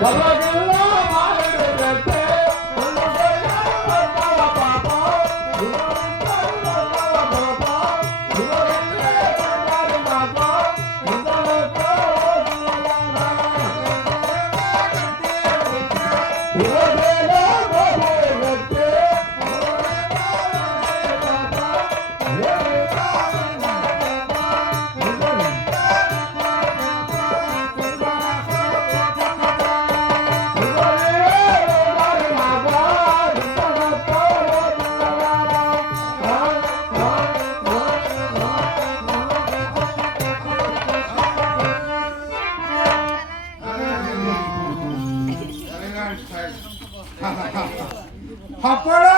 Kapağı 하빠라!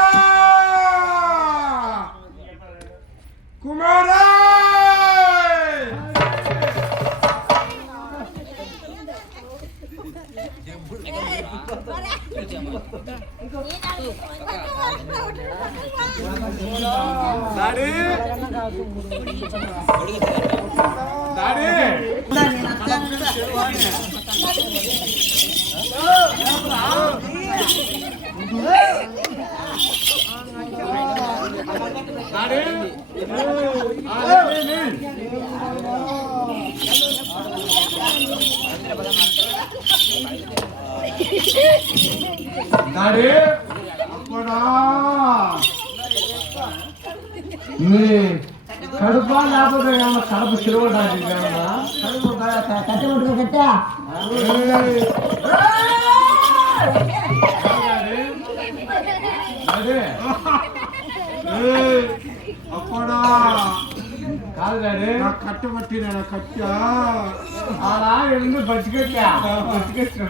구마라 나를? 나를? 어, 어. అప్పుడా నీ కడుపా లేకపోతే ఏమన్నా కడుపు చిరువ డాడీ ఏమన్నా కట్టె ముట్టుకో కట్టా அப்படா. கட்டுப்பட்டின கட்டா ஆனா எழுந்து பச்சு கட்டியா பச்சு கட்டி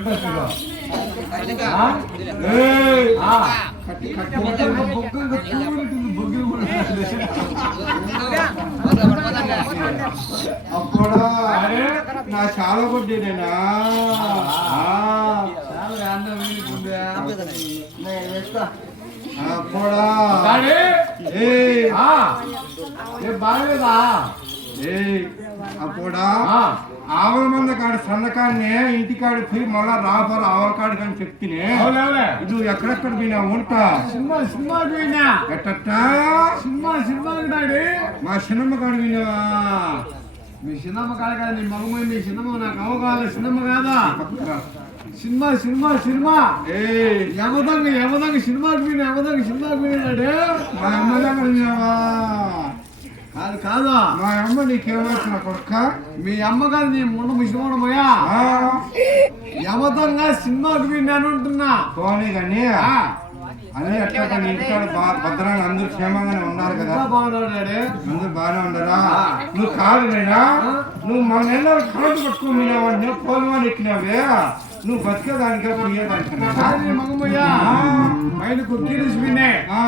அப்படா அரே நான் சாலை கொட்டினேனா அந்த ఉండదు ఏ బాగలేదా ఏ అప్పుడా ఆవుల మంద కాడు సన్నకాడినే ఇంటికాడి పోయి మళ్ళా రాపరు ఆవుల కాడు కానీ చెప్తినే ఇది ఎక్కడెక్కడ పోయినా ఉంటా సినిమా సినిమా పోయినా ఎట్టట్టా సినిమా సినిమా మా సినిమా కాడ పోయినావా మీ సినిమా కాదు కదా నీ మీ సినిమా నాకు అవగాహన సినిమా కాదా cinema cinema cinema. Yamadonga Yamadonga సినిమాకి పోయినా యమదంగ సినిమాకి పోయినాడు మా వినావా కాదు మా అమ్మ నీకేమవుతున్నా కొడుక? మీ అమ్మ కాదు నీ ముండ మిసిమోడమయ్యా యమదంగా సినిమాకి పోయినాను అంటున్నా పోనీ కానీ అదే ఎట్లా కానీ ఇంటికాడ బా- భద్రంగా అందరూ క్షేమంగానే ఉన్నారు కదా. బాగున్నాడు అందరూ బాగానే ఉండరా నువ్వు కాదు నేనా నువ్వు మన నెలలో కరెంటు పట్టుకుని పోలవాని ఎక్కినావే నువ్వు బతికేదానికే పోయేదానికన్నా కాదు నీ మగమయ్యా. బయట కుక్కీలు వినే ఆ.